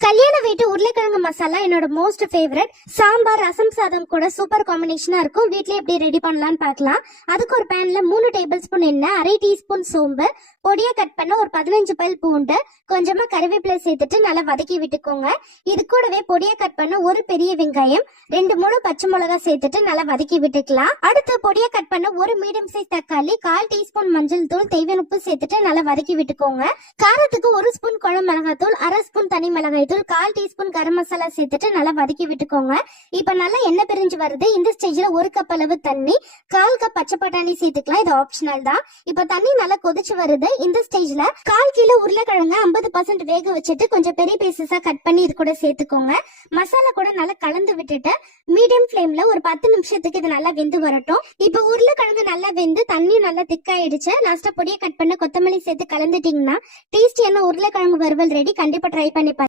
கல்யாண வீட்டு உருளைக்கிழங்கு மசாலா என்னோட மோஸ்ட் ஃபேவரட். சாம்பார் ரசம் சாதம் கூட சூப்பர் காம்பினேஷனா இருக்கும். வீட்லயே எப்படி ரெடி பண்ணலாம்னு பார்க்கலாம். அதுக்கு ஒரு பேன்ல 3 டேபிள் ஸ்பூன் எண்ணெய், 1/2 டீஸ்பூன் சோம்பு, பொடியா கட் பண்ண ஒரு 15 பல் பூண்டு, கொஞ்சமா கறிவேப்பிலை சேர்த்துட்டு நல்லா வதக்கி விட்டுக்கோங்க. இது கூடவே பொடியா கட் பண்ண ஒரு பெரிய வெங்காயம், 2-3 பச்சை மிளகாய் சேர்த்துட்டு நல்லா வதக்கி விட்டுக்கலாம். அடுத்து பொடியா கட் பண்ண ஒரு மீடியம் சைஸ் தக்காளி, 1/4 டீஸ்பூன் மஞ்சள் தூள், தேவையான உப்பு சேர்த்துட்டு நல்லா வதக்கி விட்டுக்கோங்க. காரத்துக்கு 1 ஸ்பூன் குழம்பு மிளகாய் தூள், 1/2 ஸ்பூன் தனி மிளகாய் தூள், 1/4 டீஸ்பூன் கரம் மசாலா சேர்த்துட்டு நல்லா வதக்கி விட்டுக்கோங்க. இப்ப நல்லா எண்ணெய் பிரிஞ்சு வருது. இந்த ஸ்டேஜ்ல 1 கப் அளவு தண்ணி, 1/4 கப் பச்சை பட்டாணி சேர்த்துக்கலாம். இது ஆப்ஷனல் தான். இப்ப தண்ணி நல்லா கொதிச்சு வருது. இந்த ஸ்டேஜ்ல 1/4 கிலோ உருளைக்கிழங்கு 50% வேக வச்சுட்டு கொஞ்சம் பெரிய பீசஸா கட் பண்ணி இது கூட சேர்த்துக்கோங்க. மசாலா கூட நல்லா கலந்து விட்டுட்டு மீடியம் ஃபிளேம்ல ஒரு 10 நிமிஷத்துக்கு இது நல்லா வெந்து வரட்டும். இப்ப உருளைக்கிழங்கு நல்லா வெந்து தண்ணி நல்லா திக்காயிடுச்சு. லாஸ்டா பொடியை கட் பண்ண கொத்தமல்லி சேர்த்து கலந்துட்டீங்கன்னா டேஸ்டியான உருளைக்கிழங்கு வறுவல் ரெடி. கண்டிப்பா ட்ரை பண்ணி